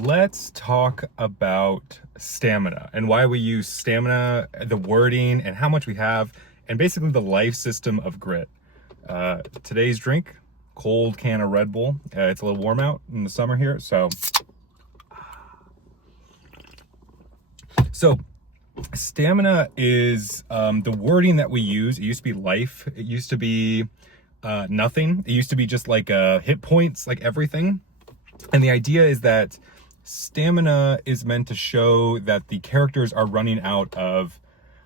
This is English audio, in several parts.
let's talk about stamina and why we use stamina, the wording, and how much we have, and basically the life system of Grit. Today's drink, cold can of Red Bull. It's a little warm out in the summer here, so stamina is the wording that we use. It used to be life. It used to be nothing. It used to be just like hit points, like everything. And the idea is that stamina is meant to show that the characters are running out of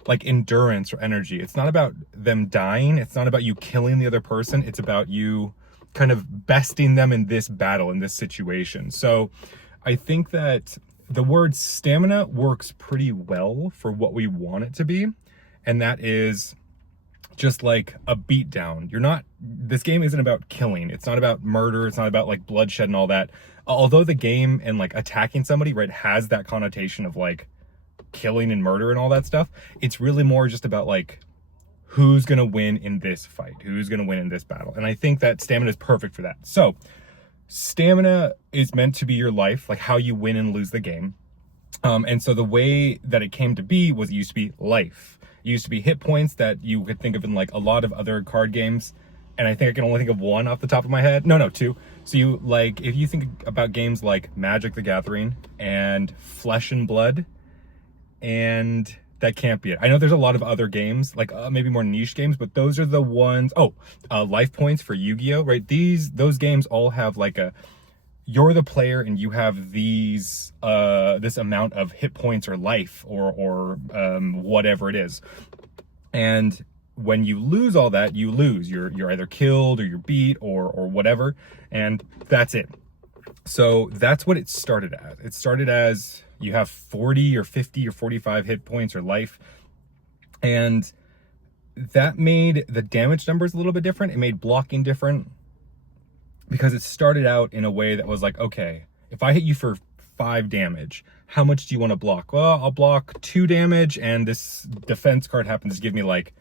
like endurance or energy. It's not about them dying. It's not about you killing the other person. It's about you kind of besting them in this battle, in this situation. So I think that the word stamina works pretty well for what we want it to be. And that is just like a beatdown. This game isn't about killing. It's not about murder. It's not about like bloodshed and all that. Although the game and like attacking somebody, right, has that connotation of like killing and murder and all that stuff. It's really more just about like, who's going to win in this fight? Who's going to win in this battle? And I think that stamina is perfect for that. So stamina is meant to be your life, like how you win and lose the game. And so the way that it came to be was it used to be life. It used to be hit points that you could think of in like a lot of other card games. And I think I can only think of one off the top of my head. No, two. So you like, if you think about games like Magic the Gathering and Flesh and Blood, and that can't be it. I know there's a lot of other games, like maybe more niche games, but those are the ones. Life points for Yu-Gi-Oh, right? Those games all have like you're the player and you have these this amount of hit points or life or whatever it is. And when you lose all that, you lose. You're either killed or you're beat or whatever, and that's it. So that's what it started as. It started as you have 40 or 50 or 45 hit points or life, and that made the damage numbers a little bit different. It made blocking different because it started out in a way that was like, okay, if I hit you for 5 damage, how much do you want to block? Well, I'll block 2 damage, and this defense card happens to give me like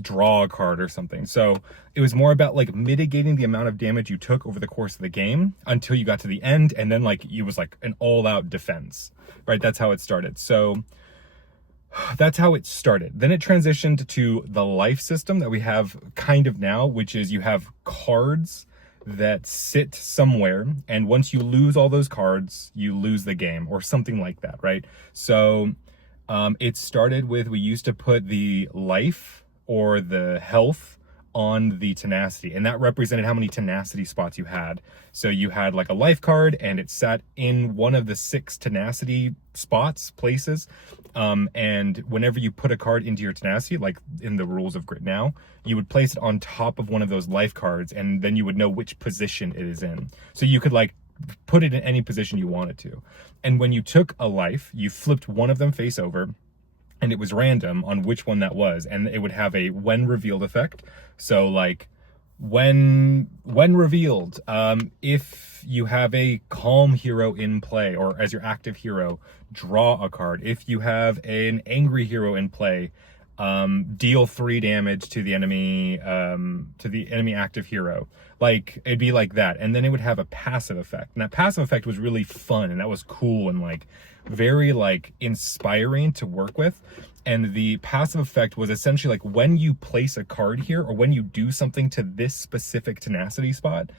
draw a card or something. So it was more about like mitigating the amount of damage you took over the course of the game until you got to the end, and then like it was like an all-out defense, right? That's how it started. So that's how it started. Then it transitioned to the life system that we have kind of now, which is you have cards that sit somewhere, and once you lose all those cards, you lose the game or something like that, right? So it started with, we used to put the life or the health on the tenacity, and that represented how many tenacity spots you had. So you had like a life card, and it sat in one of the 6 tenacity places, and whenever you put a card into your tenacity, like in the rules of Grit now, you would place it on top of one of those life cards, and then you would know which position it is in. So you could like put it in any position you wanted to. And when you took a life, you flipped one of them face over, and it was random on which one that was, and it would have a when revealed effect. So like when revealed, if you have a calm hero in play or as your active hero, draw a card. If you have an angry hero in play, deal 3 damage to the enemy active hero. Like it'd be like that. And then it would have a passive effect, and that passive effect was really fun, and that was cool and like very like inspiring to work with. And the passive effect was essentially like when you place a card here or when you do something to this specific tenacity spot,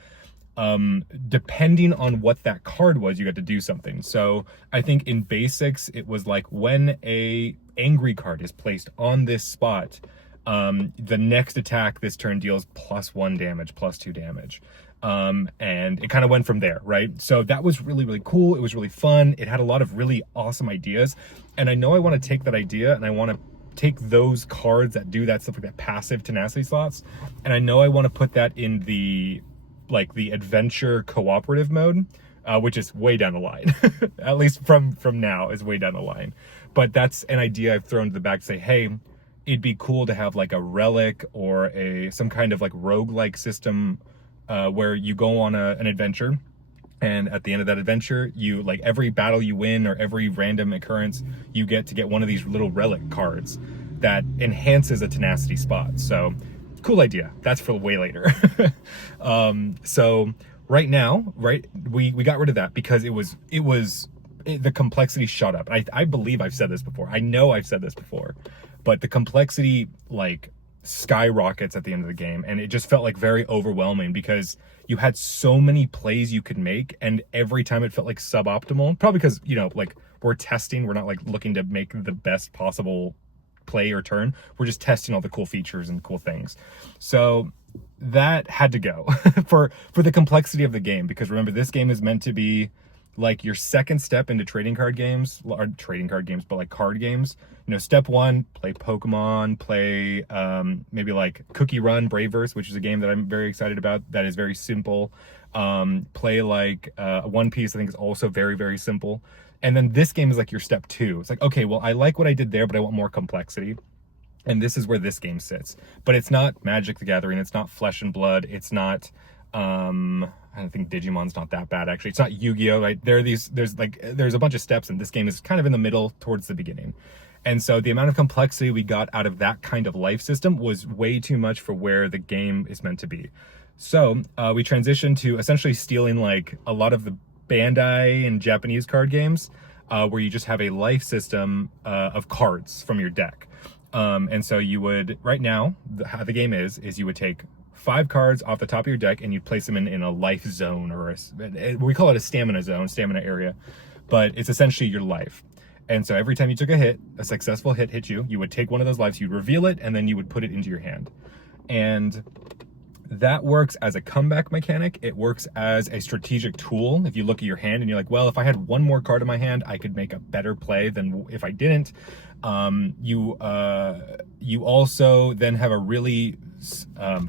depending on what that card was, you got to do something. So I think in basics, it was like when a angry card is placed on this spot, the next attack this turn deals +1 damage, +2 damage. And it kind of went from there, right? So that was really, really cool. It was really fun. It had a lot of really awesome ideas. And I know I want to take that idea and I want to take those cards that do that stuff, like that passive tenacity slots. And I know I want to put that in the adventure cooperative mode, which is way down the line. At least from now is way down the line. But that's an idea I've thrown to the back to say, hey, it'd be cool to have like a relic or some kind of like roguelike system where you go on an adventure, and at the end of that adventure, you like every battle you win or every random occurrence, you get to get one of these little relic cards that enhances a tenacity spot. So cool idea. That's for way later. So right now, right, we got rid of that because the complexity shot up. I believe I've said this before. I know I've said this before, but the complexity like skyrockets at the end of the game, and it just felt like very overwhelming because you had so many plays you could make, and every time it felt like suboptimal. Probably because, you know, like we're testing, we're not like looking to make the best possible play or turn. We're just testing all the cool features and cool things. So that had to go for the complexity of the game, because remember, this game is meant to be like your second step into trading card games, or trading card games, but like card games. You know, step one, play Pokemon, play maybe like Cookie Run Braveverse, which is a game that I'm very excited about, that is very simple. Play like One Piece, I think is also very, very simple. And then this game is like your step two. It's like, okay, well, I like what I did there, but I want more complexity. And this is where this game sits. But it's not Magic the Gathering, it's not Flesh and Blood, it's not I don't think Digimon's not that bad, actually. It's not Yu-Gi-Oh! Right? There's a bunch of steps, and this game is kind of in the middle towards the beginning. And so the amount of complexity we got out of that kind of life system was way too much for where the game is meant to be. So we transitioned to essentially stealing like a lot of the Bandai and Japanese card games, where you just have a life system of cards from your deck. And so you would, right now, how the game is you would take 5 cards off the top of your deck and you'd place them in a life zone, or we call it a stamina zone, stamina area, but it's essentially your life. And so every time you took a hit, a successful hit hit you, you would take one of those lives, you'd reveal it, and then you would put it into your hand. And that works as a comeback mechanic. It works as a strategic tool. If you look at your hand and you're like, well, if I had one more card in my hand, I could make a better play than if I didn't. You also then have a really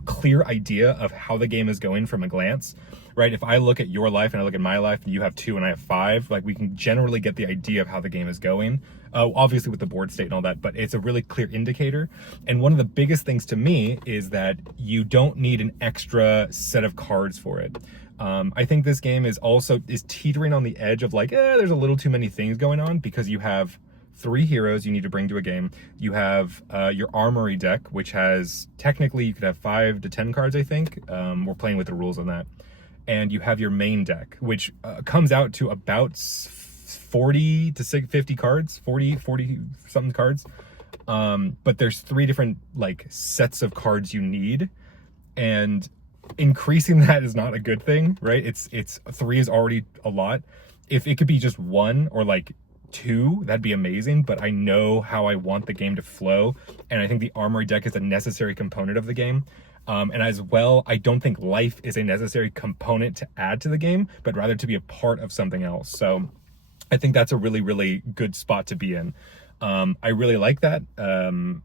clear idea of how the game is going from a glance, right? If I look at your life and I look at my life and you have 2 and I have 5, like we can generally get the idea of how the game is going. Obviously with the board state and all that, but it's a really clear indicator. And one of the biggest things to me is that you don't need an extra set of cards for it. I think this game is teetering on the edge of like, there's a little too many things going on, because you have 3 heroes you need to bring to a game. You have your armory deck, which has, technically you could have 5 to 10 cards, I think. We're playing with the rules on that. And you have your main deck, which comes out to about 40 to 50 cards, 40 something cards. But there's 3 different like sets of cards you need, and increasing that is not a good thing, right? It's 3 is already a lot. If it could be just 1 or like 2, that'd be amazing, but I know how I want the game to flow, and I think the armory deck is a necessary component of the game. And as well, I don't think life is a necessary component to add to the game, but rather to be a part of something else. So I think that's a really, really good spot to be in. I really like that.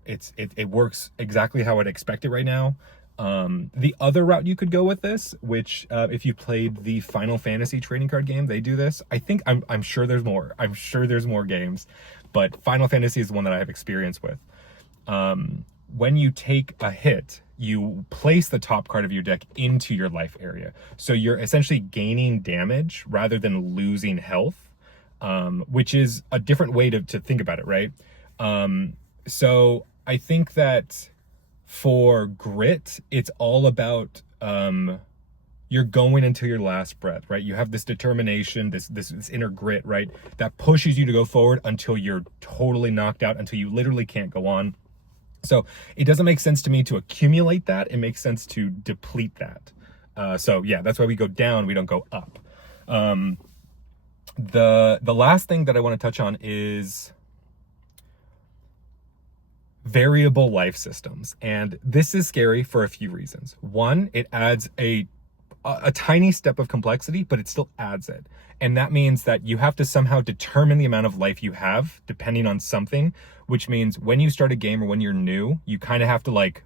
It works exactly how I'd expect it right now. The other route you could go with this, which if you played the Final Fantasy trading card game, they do this. I'm sure there's more. I'm sure there's more games, but Final Fantasy is the one that I have experience with. When you take a hit, you place the top card of your deck into your life area. So you're essentially gaining damage rather than losing health, which is a different way to think about it, right? So I think that for Grit, it's all about you're going until your last breath, right? You have this determination, this inner grit, right? That pushes you to go forward until you're totally knocked out, until you literally can't go on. So it doesn't make sense to me to accumulate that. It makes sense to deplete that. So yeah, that's why we go down, we don't go up. The last thing that I want to touch on is variable life systems. And this is scary for a few reasons. One, it adds a tiny step of complexity, but it still adds it. And that means that you have to somehow determine the amount of life you have depending on something, which means when you start a game or when you're new, you kind of have to like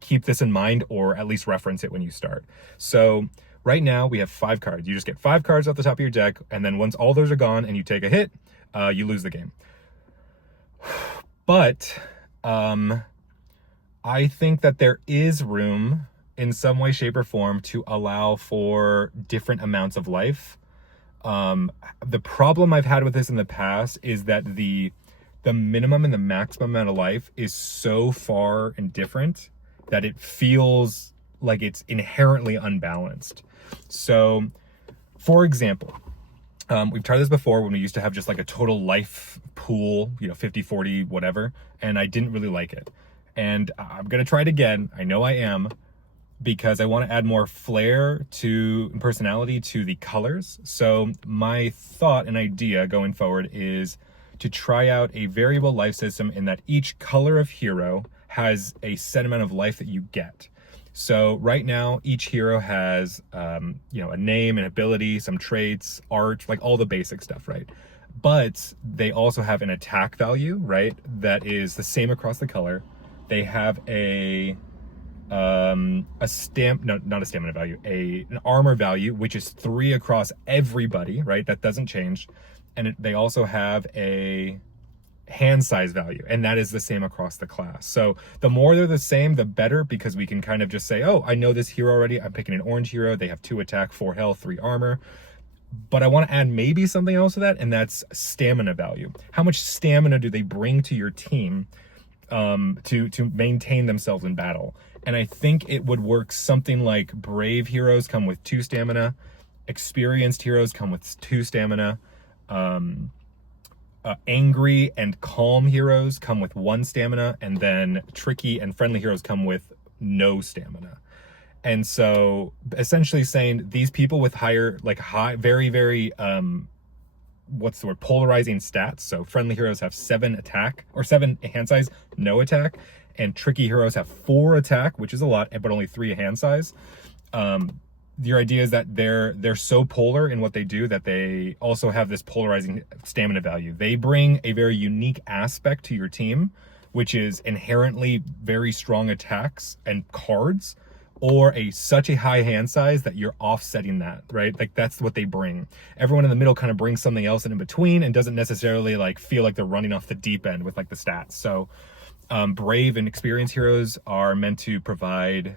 keep this in mind, or at least reference it when you start. So right now we have 5 cards. You just get 5 cards off the top of your deck, and then once all those are gone and you take a hit, you lose the game. But I think that there is room in some way, shape, or form to allow for different amounts of life. The problem I've had with this in the past is that the minimum and the maximum amount of life is so far and different that it feels like it's inherently unbalanced. So, for example, we've tried this before when we used to have just like a total life pool, 50, 40, whatever, and I didn't really like it. And I'm going to try it again. I know I am, because I want to add more flair to personality to the colors. So my thought and idea going forward is to try out a variable life system in that each color of hero has a set amount of life that you get. So right now, each hero has, a name, an ability, some traits, art, like all the basic stuff, right? But they also have an attack value, right? That is the same across the color. They have an armor value, which is 3 across everybody, right? That doesn't change. And they also have a hand size value, and that is the same across the class. So the more they're the same, the better, because we can kind of just say, oh, I know this hero already. I'm picking an orange hero. They have 2 attack, 4 health, 3 armor. But I want to add maybe something else to that, and that's stamina value. How much stamina do they bring to your team to maintain themselves in battle? And I think it would work something like brave heroes come with 2 stamina, experienced heroes come with 2 stamina, angry and calm heroes come with 1 stamina, and then tricky and friendly heroes come with no stamina. And so essentially saying these people with very what's the word, polarizing stats. So friendly heroes have 7 attack or 7 hand size, no attack, and tricky heroes have 4 attack, which is a lot, but only 3 hand size. Your idea is that they're so polar in what they do that they also have this polarizing stamina value. They bring a very unique aspect to your team, which is inherently very strong attacks and cards, or such a high hand size that you're offsetting that, right? Like that's what they bring. Everyone in the middle kind of brings something else in between and doesn't necessarily like feel like they're running off the deep end with like the stats. So brave and experienced heroes are meant to provide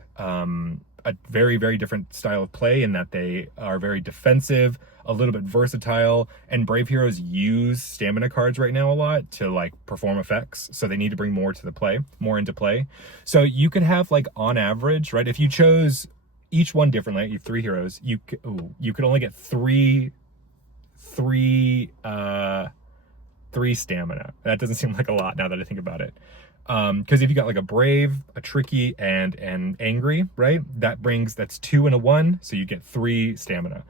a very, very different style of play in that they are very defensive, a little bit versatile, and brave heroes use stamina cards right now a lot to like perform effects. So they need to bring more into play. So you can have like on average, right? If you chose each one differently, you have 3 heroes, you could only get three stamina. That doesn't seem like a lot now that I think about it. Because if you got like a brave, a tricky, and an angry, right? That's 2 and a 1, so you get 3 stamina.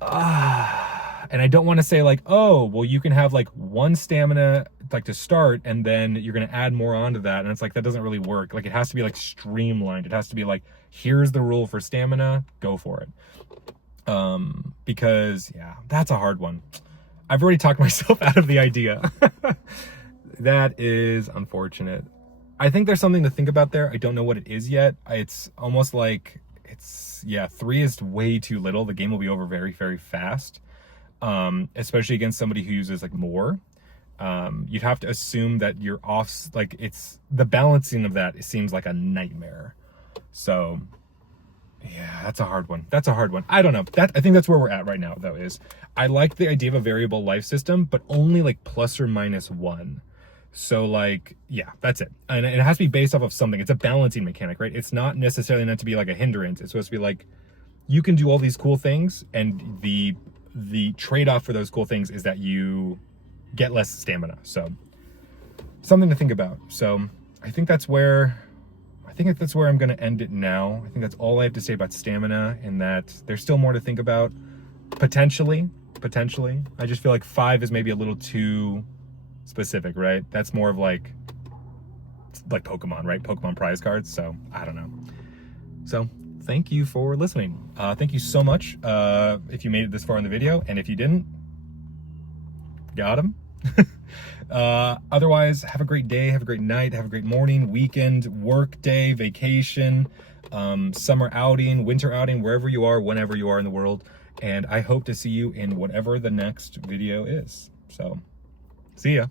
And I don't want to say like, oh, well, you can have like 1 stamina like to start, and then you're going to add more onto that. And it's like, that doesn't really work. Like it has to be like streamlined. It has to be like, here's the rule for stamina, go for it. Because yeah, that's a hard one. I've already talked myself out of the idea. That is unfortunate. I think there's something to think about there. I don't know what it is yet. It's almost like 3 is way too little. The game will be over very, very fast. Especially against somebody who uses like more. You'd have to assume that you're off, like it's the balancing of that. It seems like a nightmare. So yeah, that's a hard one. I don't know. I think that's where we're at right now though, is I like the idea of a variable life system, but only like plus or minus 1. So like, yeah, that's it. And it has to be based off of something. It's a balancing mechanic, right? It's not necessarily meant to be like a hindrance. It's supposed to be like, you can do all these cool things, and the trade-off for those cool things is that you get less stamina. So something to think about. So I think that's where I'm going to end it now. I think that's all I have to say about stamina, and that there's still more to think about. Potentially. I just feel like 5 is maybe a little too specific, right? That's more of like Pokemon, right? Pokemon prize cards. So I don't know. So thank you for listening. Thank you so much if you made it this far in the video, and if you didn't, got him. Otherwise, have a great day, have a great night, have a great morning, weekend, work day, vacation, summer outing, winter outing, wherever you are, whenever you are in the world. And I hope to see you in whatever the next video is. So see ya.